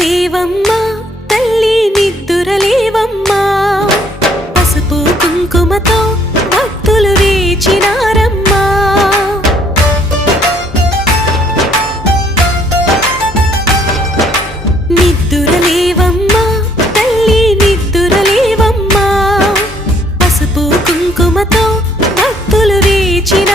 నిద్దురలేవమ్మా తల్లి నిద్దురలేవమ్మా పసుపు కుంకుమతో భక్తులు వేచినారమ్మా నిద్దురలేవమ్మా తల్లి నిద్దురలేవమ్మా పసుపు కుంకుమతో భక్తులు వేచిన